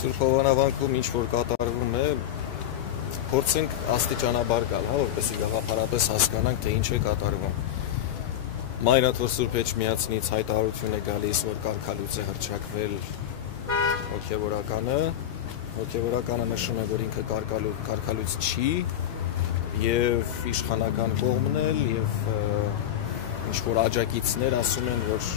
Սուրբ Հովանավանքում ինչ որ կատարվում է, փորձենք աստիճանաբար գալ, որպեսզի գաղափարապես հասկանանք, թե ինչ է կատարվում։ Մայրաթոր Սուրբ Էջմիածնից հայտարարություն է գալիս, որ կարգալույց է հռչակվել հոգևորականը նշում է, որ ինքը կարգալույց չի, եւ իշխանական կողմն էլ եւ ինչ որ աջակիցներ ասում են, որ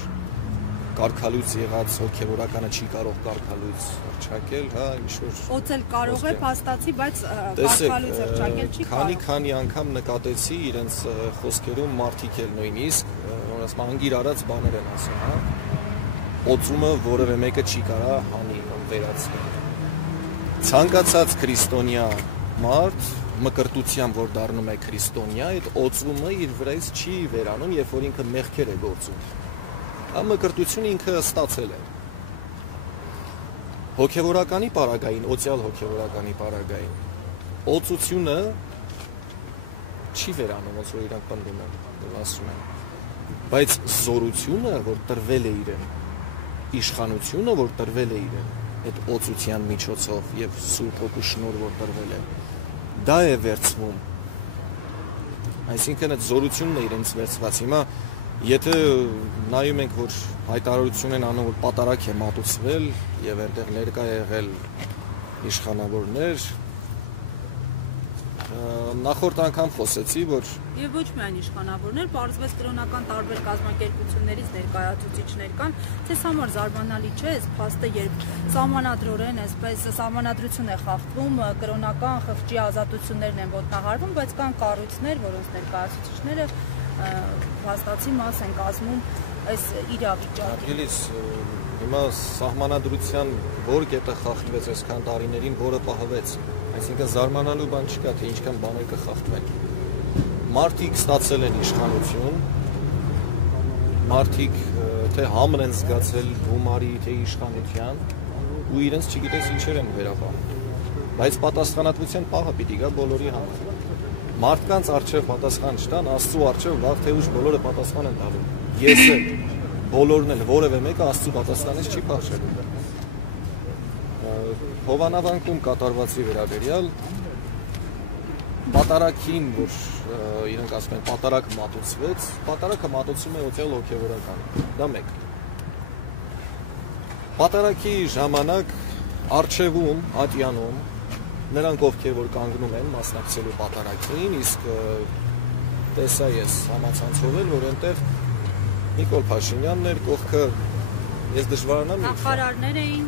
կարգալույց եղած հոգևորականը չի կարող կարգալույց հռչակել, հա, ինչ որ օծել կարող է փաստացի, բայց կարգալույց հռչակել չի կարող։ Քանի անգամ նկատեցի իրենց խոսքերում մարդիկ էլ նույնիսկ, որ ասում անգիր արած բաներ են ասում, հա, օծումը որևէ մեկը չի կարա հանի վերացնել։ Ցանկացած քրիստոնյա մարդ մկրտությամբ որ դառնում է քրիստոնյա, այդ օծումը իր վրայից չի վերանում, երբ որ ինքը մեղքեր է գործում։ Մկրտությունը ինքը ստացել է։ Հոգևորականի պարագային, օծյալ հոգևորականի պարագային, օծությունը չի վերանում, ոնց որ իրանք պնդում են, ասում են։ Բայց զորությունը, որ տրվել է իրեն, իշխանությունը, որ տրվել է իրեն, այդ օծության միջոցով եւ Սուրբ Հոգու շնորհ, որ տրվել է, դա է վերցվում։ Այսինքն այդ զորությունն է իրենց վերցված։ Հիմա եթե նայում ենք, որ հայտարարություն են անում, որ պատարագ է մատուցվել եւ այնտեղ ներկա եղել իշխանավորներ, նախորդ անգամ խոսեցի, որ եւ ոչ միայն իշխանավորներ, պարզվեց կրոնական տարբեր կազմակերպություններից ներկայացուցիչներ կան, թե համար զարմանալի չէ, այս փաստը երբ սահմանադրորեն այսպես սահմանադրություն է խախտվում, կրոնական խղճի ազատություններն են ոտնահարվում, բայց կան կառույցներ, որոնց ներկայացուցիչները հաստատի մաս են կազմում այս իրավիճակը։ Ելից հիմա սահմանադրության որ կետը խախտվեց այսքան տարիներին, որը պահվեց, այսինքն զարմանալու բան չկա, թե ինչքան բաներ կխախտվեն։ Մարդիկ ստացել են իշխանություն, մարդիկ թե համր են զգացել հումարի, թե իշխանության, ու իրենց չգիտես ինչեր են վերապահում։ Բայց պատասխանատվության պահը պիտի գա բոլորի համար։ Մարդկանց առջև պատասխան չտան, Աստծու առջև վաղ թե ուշ բոլորը պատասխան են տալու։ Ես էլ, բոլորն էլ, որևէ մեկը Աստծու պատասխանից չի փախչելու։ Հովանավանքում կատարվածի վերաբերյալ պատարագին, որ իրենք ասում են պատարագ մատուցվեց, պատարագը մատուցում է օծյալ հոգևորական, դա մեկ։ Պատարագի ժամանակ առջևում, ատյանում նրանք ովքեր որ կանգնում են մասնակցելու պատարագին, իսկ տեսա ես համացանցով էլ, որ այնտեղ Նիկոլ Փաշինյանն էր, կողքը ես դժվարանամ նախարարներ էին,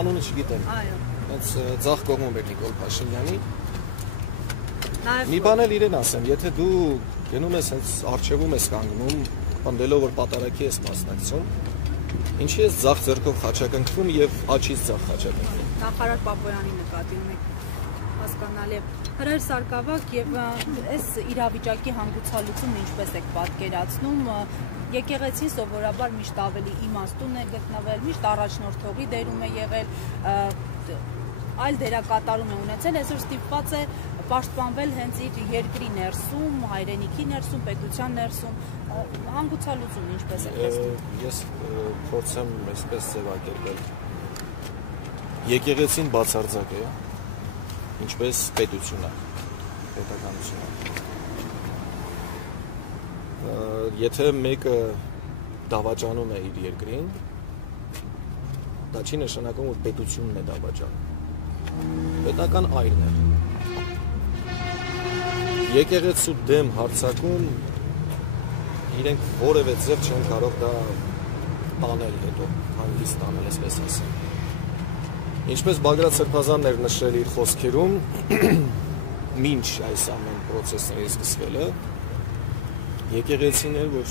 անունը չգիտեմ։ Այո։ Հենց ձախ կողմում էր Նիկոլ Փաշինյանի։ Մի բան էլ իրեն ասեմ, եթե դու գնում ես հենց առջևում ես կանգնում, պնդելով որ պատարագի ես մասնակցում, ինչի ես ձախ ձեռքով խաչակնքվում եւ աչից ձախ խաչակնքվում։ Նախարար Պապոյանի նկատի ունեք հասկանալի է։ Հրայր Սարգսակ եւ այս իրավիճակի հանգուցալուծումը ինչպես եք պատկերացնում, եկեղեցին սովորաբար միշտ ավելի իմաստուն է գտնվել, միշտ առաջնորդողի դերում է եղել, այլ դերակատարում է ունեցել, այսօր ստիպված է պաշտպանվել հենց իր երկրի ներսում, հայրենիքի ներսում, պետության ներսում, հանգուցալուծումը ինչպես եք տեսնում։ Ես փորձեմ այսպես ձևակերպել։ Եկեղեցին բացարձակ է, ինչպես պետությունը, պետականությունը։ Եթե մեկը դավաճանում է իր երկրին, դա չի նշանակում, որ պետությունն է դավաճանում։ Պետական այրն է։ Եկեղեցու դեմ հարձակում իրենք որևէ ձև չեն կարող դա տանել հետո, հանգիստ տանել, այսպես ասեմ։ Ինչպես Բագրատ Սրբազանն էր նշել իր խոսքերում, մինչ այս ամեն պրոցեսների սկսվելը, եկեղեցին էր, որ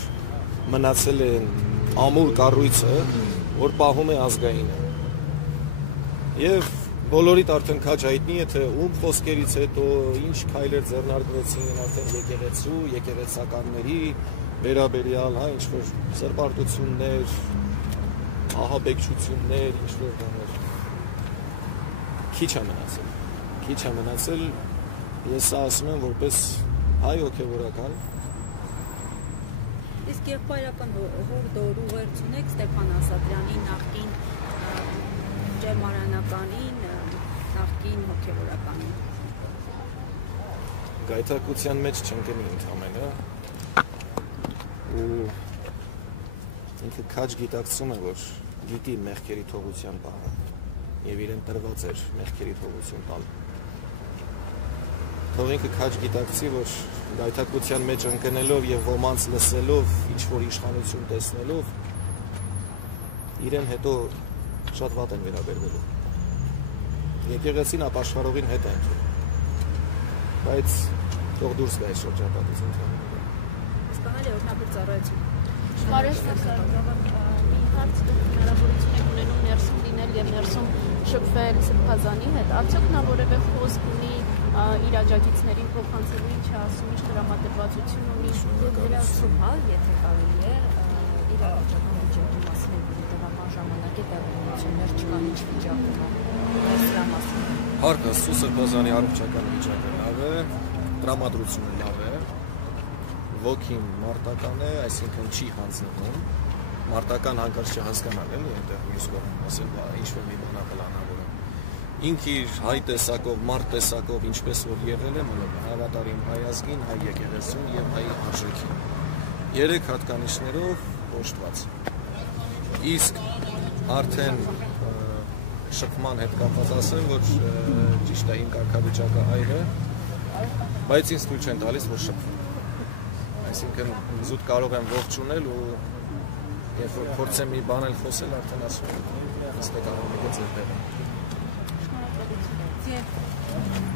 մնացել է ամուր կառույցը, որ պահում է ազգայինը։ Եվ բոլորիդ արդեն քաջ հայտնի է, թե ում խոսքերից հետո ինչ քայլեր ձեռնարկվեցին արդեն եկեղեցու, եկեղեցականների վերաբերյալ, հա, ինչ որ սրբարտություններ, ահաբեկչություններ, ինչ որ բաներ։ Քիչ է մնացել, ես ասում եմ որպես հայ հոգևորական։ Իսկ եղբայրական հորդոր ուղերձ ունեք Ստեփան Ասատրյանի նախկին ջերմանականին, նախկին հոգևորականին։ Գայթակղության մեջ չընկնի ընդհանրապես ու ինքը քաջ գիտակցում է, որ գիտի մեղքերի թողության բանը եւ իրեն տրված էր մեղքերի թողություն տալ։ Թող ինքը քաջ գիտակցի, որ գայթակղության մեջ ընկնելով եւ ոմանց լսելով, ինչ որ իշխանություն տեսնելով, իրեն հետո շատ վատ են վերաբերվելու։ Եկեղեցին ապաշխարողին հետ է ընտրում, բայց թող դուրս գա այս շրջապատից ընդհանրապես։ Հասկանալի օրինակ ծառայություն։ Բարև մի հարց հնարավորություն եք ունենում ներսում լինել եւ ներսում շփվել Սրբազանի հետ, արդյոք նա որևէ խոսք ունի իր աջակիցներին փոխանցելու, ինչ ասում, ինչ տրամադրվածություն ունի դրա շփալ, եթե կարելի է իր աջակցության վիճակի մասին դրական ժամանակ է տեղեկություններ չկան ինչ վիճակում է դրա մասին։ Հարկ Աստծո Սրբազանի առողջական վիճակը լավ է, տրամադրությունը լավ է, ոգին մարտական է, այսինքն չի հանձնվում, մարտական հանկարծ չհասկանալ էլի այնտեղ մյուս կողմում ասել, ինչ-որ մի բան պլանավորում։ Ինքը իր հայ տեսակով, մարդ տեսակով, ինչպես որ եղել է, մնում է հավատարիմ հայ ազգին, հայ եկեղեցուն եւ հայ արժեքին։ 3 հատկանիշներով կոչված։ Իսկ արդեն շփման հետ կապված ասեմ, որ ճիշտ է իմ կարգավիճակը այլ է, բայց ինձ թույլ չեն տալիս, որ շփվեմ։ Այսինքն զուտ կարող եմ ողջունել ու երբ որ փորձեմ մի բան էլ խոսել, արդեն ասում եմ, ըստ կանոնի ձեր տեղը։ Շնորհակալություն։